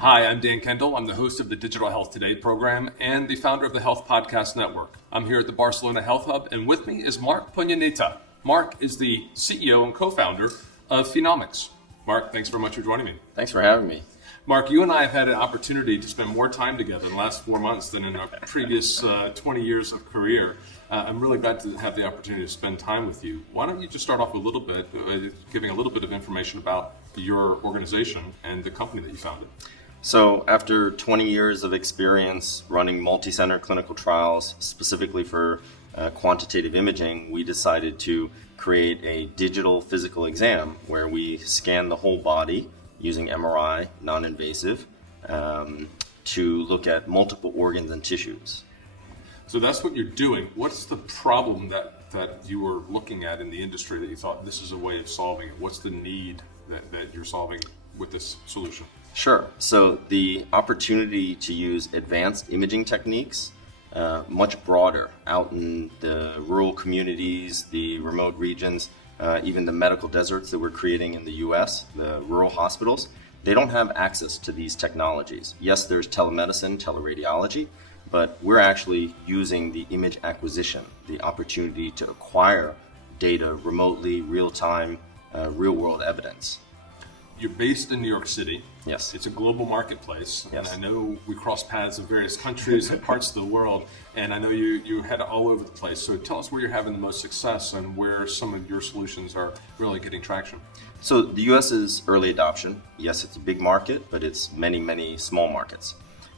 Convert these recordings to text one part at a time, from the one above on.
Hi, I'm Dan Kendall. I'm the host of the Digital Health Today program and the founder of the Health Podcast Network. I'm here at the Barcelona Health Hub, and with me is Mark Punyanitya. Mark is the CEO and co-founder of PhenoMx. Mark, thanks very much for joining me. Thanks for having me. Mark, you and I have had an opportunity to spend more time together in the last 4 months than in our previous 20 years of career. I'm really glad to have the opportunity to spend time with you. Why don't you just start off a little bit, giving a little bit of information about your organization and the company that you founded. So after 20 years of experience running multi-center clinical trials, specifically for quantitative imaging, we decided to create a digital physical exam where we scan the whole body using MRI, non-invasive, to look at multiple organs and tissues. So that's what you're doing. What's the problem that you were looking at in the industry that you thought this is a way of solving it? What's the need that you're solving with this solution? Sure. So the opportunity to use advanced imaging techniques much broader out in the rural communities, the remote regions, even the medical deserts that we're creating in the US, the rural hospitals, they don't have access to these technologies. Yes, there's telemedicine, teleradiology, but we're actually using the image acquisition, the opportunity to acquire data remotely, real-time, real-world evidence. You're based in New York City. Yes. It's a global marketplace. Yes. And I know we cross paths in various countries and parts of the world, and I know you head all over the place. So tell us where you're having the most success and where some of your solutions are really getting traction. So the US is early adoption. Yes, it's a big market, but it's many, many small markets.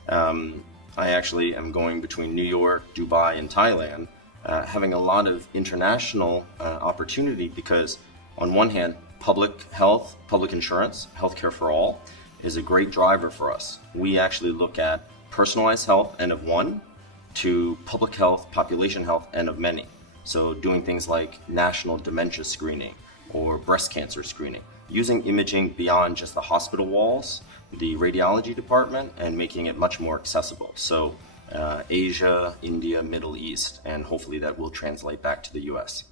I actually am going between New York, Dubai, and Thailand, having a lot of international opportunity because on one hand, public health, public insurance, healthcare for all is a great driver for us. We actually look at personalized health, N of one, to public health, population health, N of many. So doing things like national dementia screening or breast cancer screening, using imaging beyond just the hospital walls, the radiology department, and making it much more accessible. So Asia, India, Middle East, and hopefully that will translate back to the US.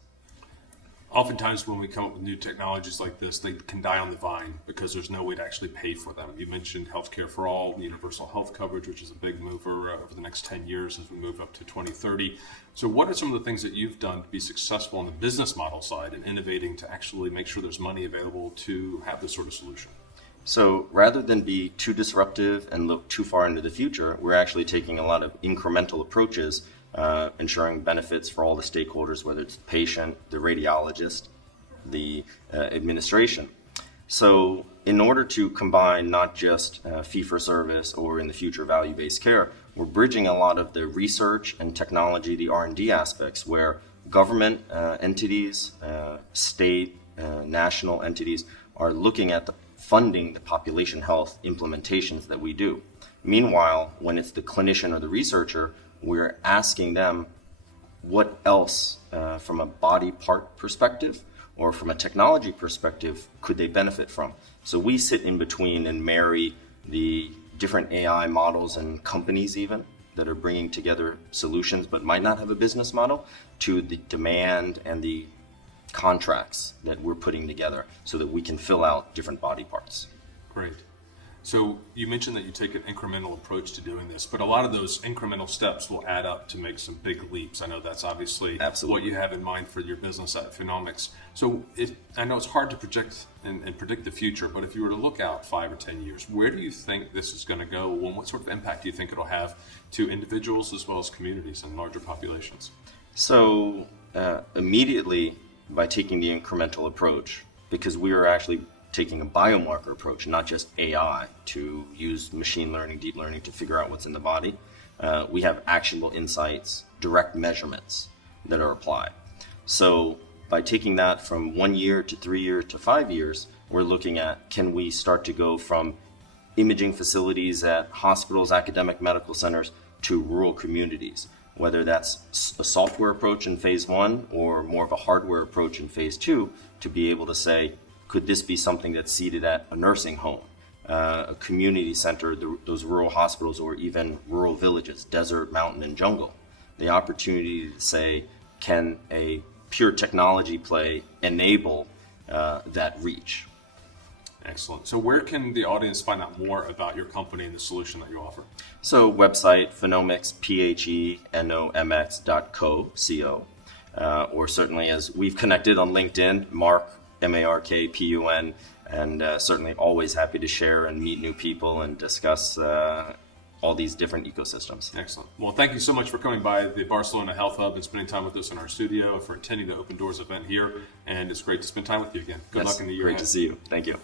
Oftentimes when we come up with new technologies like this, they can die on the vine because there's no way to actually pay for them. You mentioned healthcare for all, universal health coverage, which is a big mover over the next 10 years as we move up to 2030. So what are some of the things that you've done to be successful on the business model side and innovating to actually make sure there's money available to have this sort of solution? So rather than be too disruptive and look too far into the future, we're actually taking a lot of incremental approaches, ensuring benefits for all the stakeholders, whether it's the patient, the radiologist, the administration. So in order to combine not just fee-for-service or in the future value-based care, we're bridging a lot of the research and technology, the R&D aspects, where government entities, state, national entities are looking at funding the population health implementations that we do. Meanwhile, when it's the clinician or the researcher, we're asking them what else from a body part perspective or from a technology perspective could they benefit from. So we sit in between and marry the different AI models and companies even that are bringing together solutions but might not have a business model to the demand and the contracts that we're putting together so that we can fill out different body parts. Great. So you mentioned that you take an incremental approach to doing this, but a lot of those incremental steps will add up to make some big leaps. I know that's obviously Absolutely. What you have in mind for your business at PhenoMx. So I know it's hard to project and predict the future, but if you were to look out 5 or 10 years, where do you think this is going to go? And what sort of impact do you think it'll have to individuals as well as communities and larger populations? So immediately by taking the incremental approach, because we are actually taking a biomarker approach, not just AI, to use machine learning, deep learning to figure out what's in the body. We have actionable insights, direct measurements that are applied. So by taking that from 1 year to 3 years to 5 years, we're looking at, can we start to go from imaging facilities at hospitals, academic medical centers, to rural communities, whether that's a software approach in phase 1 or more of a hardware approach in phase 2, to be able to say, could this be something that's seated at a nursing home, a community center, those rural hospitals, or even rural villages, desert, mountain, and jungle? The opportunity to say, can a pure technology play enable that reach? Excellent. So where can the audience find out more about your company and the solution that you offer? So website, PhenoMx, PhenoMx.co, or certainly as we've connected on LinkedIn, Mark, MarkPun, and certainly always happy to share and meet new people and discuss all these different ecosystems. Excellent. Well, thank you so much for coming by the Barcelona Health Hub and spending time with us in our studio, for attending the Open Doors event here, and it's great to spend time with you again. Good luck in the year Great ahead. to see you. Thank you.